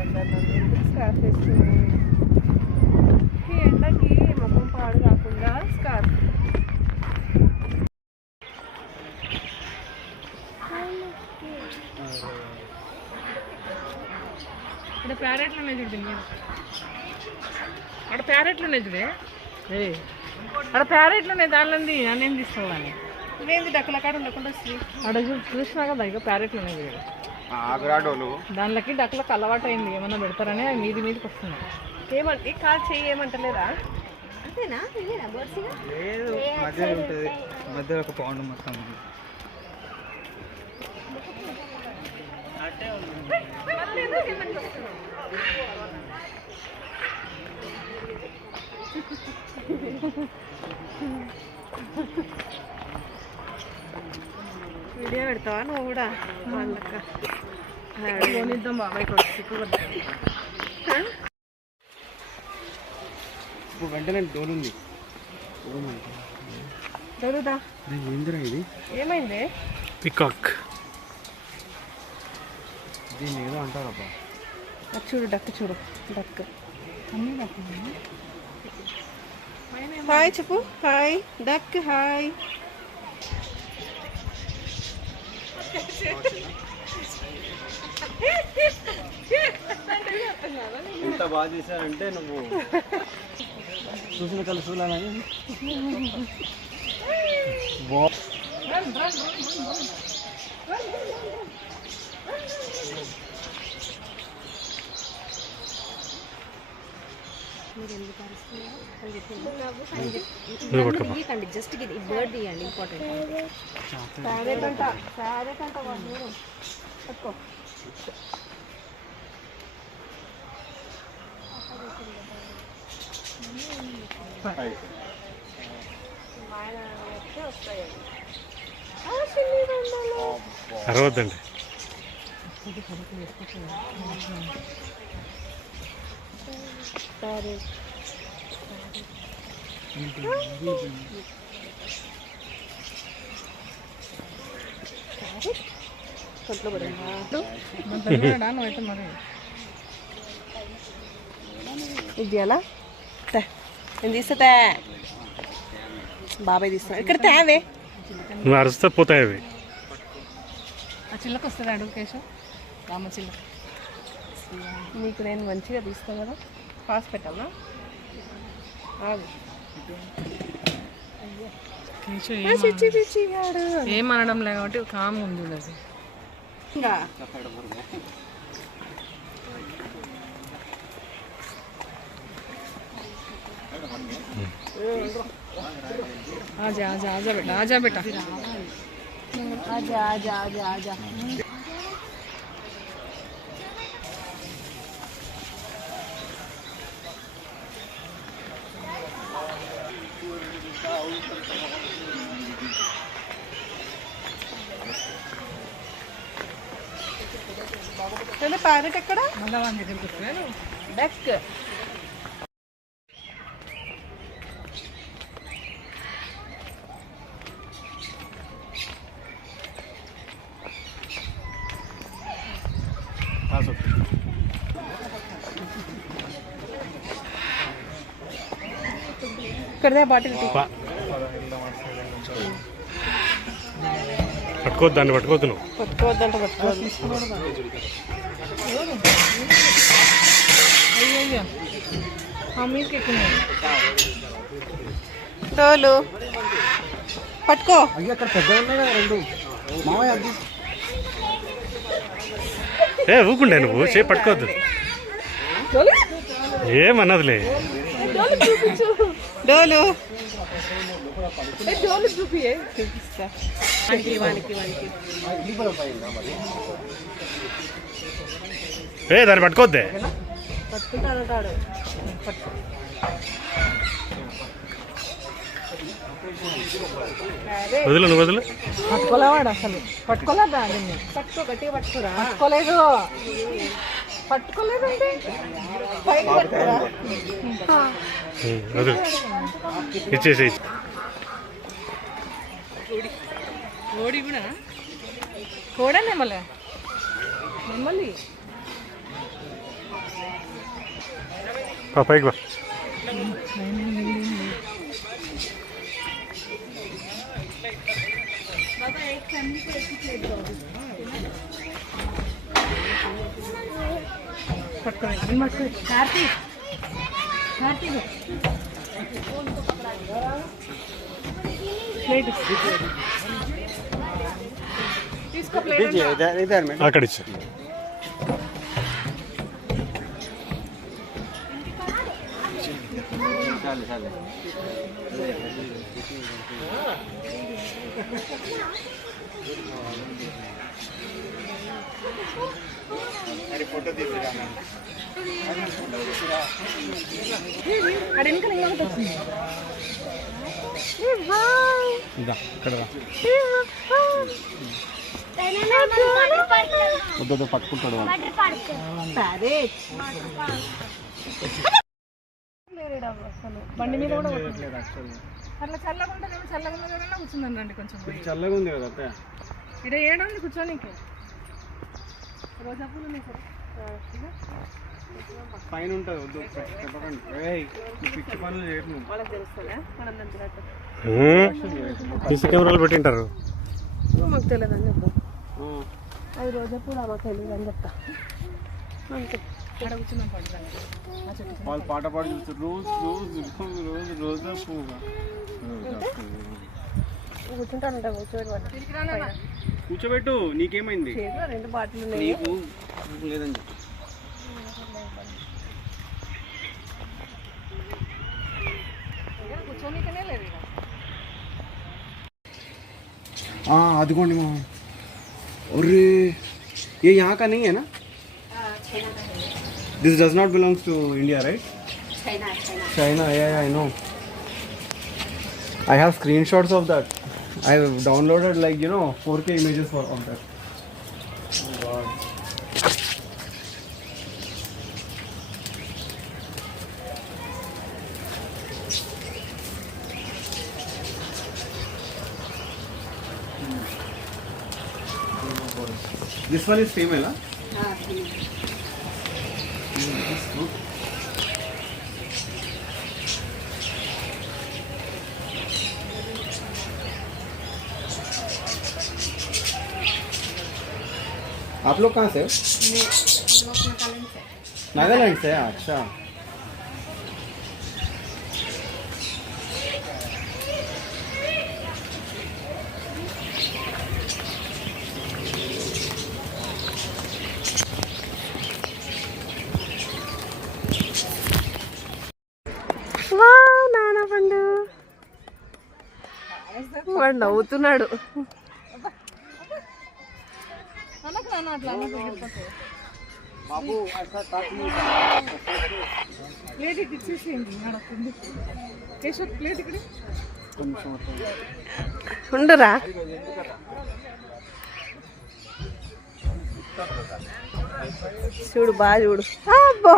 అంటారు నన్ను ఎందుకు స్కార్ఫ్ వేసుకుంది ఈ ఎండకి ముఖం పాడు కాకుండా స్కార్ఫ్. ఇక్కడ ప్యారెట్లు ఉన్నాయి చూడండి, అక్కడ ప్యారెట్లు ఉన్నాయి చూడే, అక్కడ ప్యారెట్లు ఉన్నాయి, దానిలో నేనేం తీసుకోవాలి ఇదేంటి డక్కల కాడ ఉండకుండా అక్కడ చూసినా కదా ఇక ప్యారెట్లు ఉన్నాయి చూడు దానిలోకి డక్కలకు అలవాటు అయింది, ఏమన్నా పెడతారని మీది మీదకి వస్తున్నాయి. ఏమంటే కాదు చెయ్యి ఏమంటలేదా? అంతేనా? లేదు, మధ్య ఉంటుంది, మధ్య ఒక పౌండ్ మొత్తం వీడియో పెడతావా నువ్వు కూడా? వాళ్ళక్క కొనిద్దాం బాబాయ్ ఇప్పుడు వెంటనే డోర్ ఉంది. దొరుకుతా ఏందిరా ఇది? ఏమైంది? పికాక్ దీన్ని ఏదో అంటారబ్బా. చూడు డక్, చూడు డక్. హాయ్ చెప్పు, హాయ్ డక్, హాయ్. ఎంత బాగా చేశానంటే నువ్వు చూసిన కళ్ళు చూడాలని జస్ట్ బర్డ్ తీయండి, ఇంపార్టెంట్. ప్యారెట్ అంట, ప్యారెట్ అంట పట్టుకో. అరవద్దండి. ఇది ఎలా నేను తీస్తా, బాబాయ్ తీస్తున్నా. ఇక్కడ తేవే, నువ్వు అరుస్తా పోతాయి అవి. ఆ చిల్లకి వస్తుంది అడుగు కేశవ్, రామ చిల్ల. నీకు నేను మంచిగా తీస్తాను కదా, పాస్ పెట్టాలా? ఏమనడం లేదు కాబట్టి కామ్ ఉంది అది. आजा आजा आजा बेटा, आजा बेटा, आजा आजा आजा आजा. चलो पैरेट ఎక్కడ? మళ్ళా వాని దగ్గరికి వస్తున్నాను. డక్ ఇక్కడదే బాటిల్ పట్టుకోవద్దాన్ని, పట్టుకోవద్దు నువ్వు, పట్టుకోవద్దంట, పట్టుకోవద్దు. అయ్యో మీదకి ఎక్కున్నాయి డోలు, పట్టుకో. అక్కడ పెద్ద ఉన్నాయి కదా రెండు. మామయ్య అది ఊకుండే నువ్వు, చే పట్టుకోవద్దు, ఏమన్నదిలే. డోలు డోలు చూపిస్తా వానికి దాన్ని పట్టుకోవద్దే. పట్టుకుంటాడు వదులు, నువ్వు వదులు. పట్టుకోలేవాడు అసలు, పట్టుకోలేదా? పట్టుకో, గట్టిగా పట్టుకోరా. పట్టుకోలేదు, పట్టుకోలేదండి. పైకి పట్టుకోరా, వదులు, ఇచ్చేసి. కోడి కూడా కోడే నెమ్మలే, నెమ్మలి పైకి వా. తీసుకో ప్లేట్ इधर में అక్కడ ఇచ్చా. चल चल अरे फोटो తీసుకురా అక్కడ వెనకాల ఇంకొకటి వచ్చింది. ఇదా ఇక్కడ రా. వద్దు పట్టుకుంటాడు ప్యారెట్ అసలు బండి మీద కూడా కొట్టలేదు. అట్లా చల్లగా ఉంటుందేమో, చల్లగా ఉన్నదేమో కూర్చుందండి రండి కొంచెం పోయి. చల్లగా ఉంది కదా అత్తయ్య. ఇక్కడ ఏడుంది కూర్చోనికి? రోజా పూలు ఉన్నాయి సార్ పైన ఉంటుంది వద్దు చెప్పకండి. పిచ్చి పనులు చేయను. వాళ్ళకి తెలుస్తుందా మనం దంచినట్టు? సీసీ కెమెరాలు పెట్టింటారు. మాకు తెలియదు అని చెప్తాం. అది రోజా పూలు మాకు తెలియదు అని చెప్తా. అంతే ఇక్కడ కూర్చున్నాం పడుతుంది. వాళ్ళు పాట పాడి చూస్తారు రోజు రోజు రోజు రోజా పువ్వుగా. కూర్చుంటానంట కూర్చోబెట్టి కూర్చోబెట్టు. నీకేమైంది? రెండు బాటిల్ ఉన్నాయి. నీకు లేదని చెప్పు. కూర్చోనికనే లేదు ఇక. అదిగోండి మా. अरे ये यहाँ का नहीं है ना? This does not belongs to India, right? China, yeah, I know. I have screenshots of that. I have downloaded 4K images of that. Oh God. This one is female, huh? आप लोग कहाँ से हो? नागालैंड से। अच्छा నాన్న పండు వాడు నవ్వుతున్నాడు. ప్లేట్ ఇటు ఇచ్చేసేయండి. కేశవ్ ప్లేట్ ఇక్కడ ఉండరా? చూడు బాగా చూడు. అబ్బా